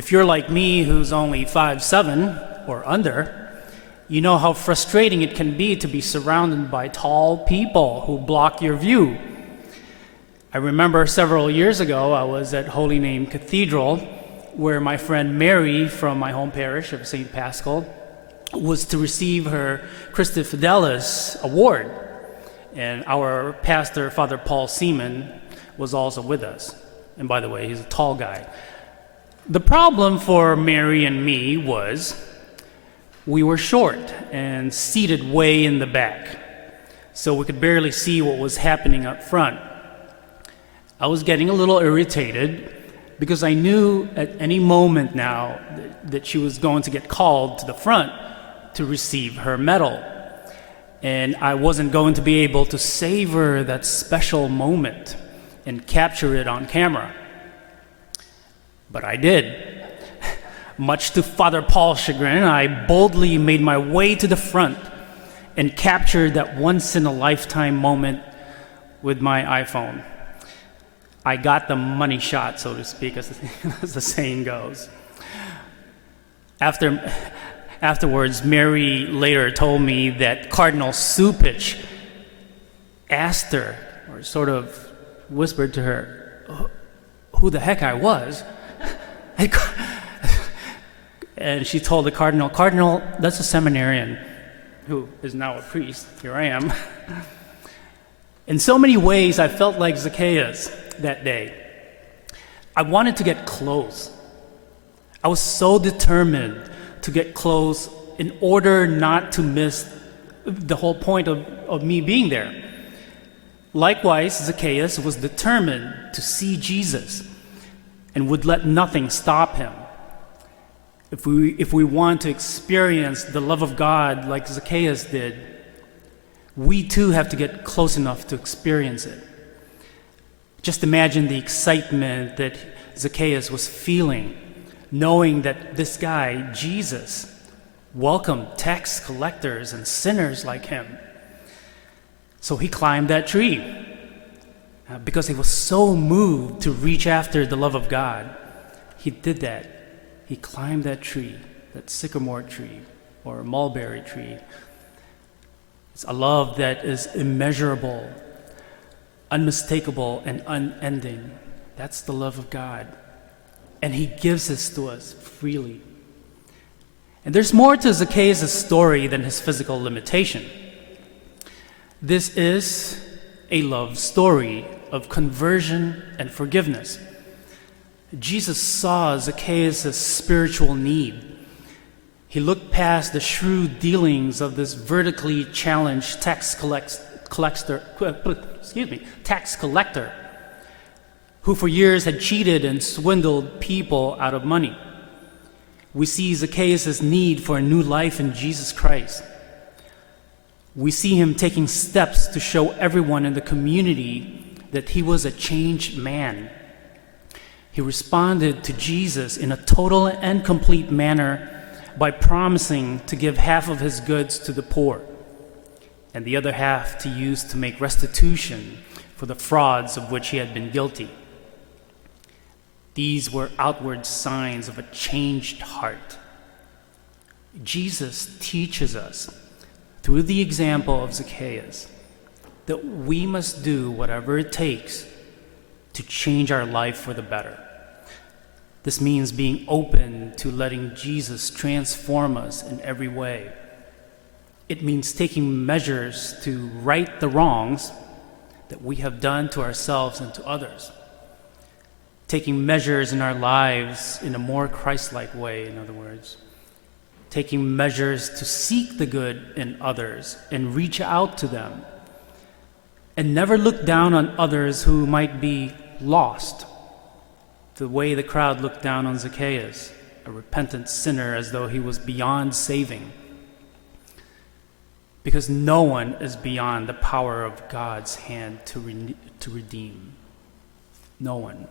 If you're like me, who's only 5'7" or under, you know how frustrating it can be to be surrounded by tall people who block your view. I remember several years ago, I was at Holy Name Cathedral, where my friend Mary from my home parish of St. Paschal was to receive her Christi Fidelis award. And our pastor, Father Paul Seaman, was also with us. And by the way, he's a tall guy. The problem for Mary and me was we were short and seated way in the back, so we could barely see what was happening up front. I was getting a little irritated because I knew at any moment now that she was going to get called to the front to receive her medal. And I wasn't going to be able to savor that special moment and capture it on camera. But I did. Much to Father Paul's chagrin, I boldly made my way to the front and captured that once-in-a-lifetime moment with my iPhone. I got the money shot, so to speak, as the saying goes. Afterwards, Mary later told me that Cardinal Supich asked her, or sort of whispered to her, who the heck I was. And she told the Cardinal, that's a seminarian who is now a priest. Here I am. In so many ways, I felt like Zacchaeus that day. I wanted to get close. I was so determined to get close in order not to miss the whole point of me being there. Likewise, Zacchaeus was determined to see Jesus and would let nothing stop him. If we want to experience the love of God like Zacchaeus did, we too have to get close enough to experience it. Just imagine the excitement that Zacchaeus was feeling, knowing that this guy, Jesus, welcomed tax collectors and sinners like him. So he climbed that tree because he was so moved to reach after the love of God. He did that. He climbed that tree, that sycamore tree or mulberry tree. It's a love that is immeasurable, unmistakable, and unending. That's the love of God. And he gives this to us freely. And there's more to Zacchaeus' story than his physical limitation. This is a love story of conversion and forgiveness. Jesus saw Zacchaeus' spiritual need. He looked past the shrewd dealings of this vertically challenged tax collector, who for years had cheated and swindled people out of money. We see Zacchaeus' need for a new life in Jesus Christ. We see him taking steps to show everyone in the community that he was a changed man. He responded to Jesus in a total and complete manner by promising to give half of his goods to the poor and the other half to use to make restitution for the frauds of which he had been guilty. These were outward signs of a changed heart. Jesus teaches us through the example of Zacchaeus that we must do whatever it takes to change our life for the better. This means being open to letting Jesus transform us in every way. It means taking measures to right the wrongs that we have done to ourselves and to others. Taking measures in our lives in a more Christ-like way, in other words. Taking measures to seek the good in others and reach out to them. And never look down on others who might be lost, the way the crowd looked down on Zacchaeus, a repentant sinner, as though he was beyond saving. Because no one is beyond the power of God's hand to redeem. No one.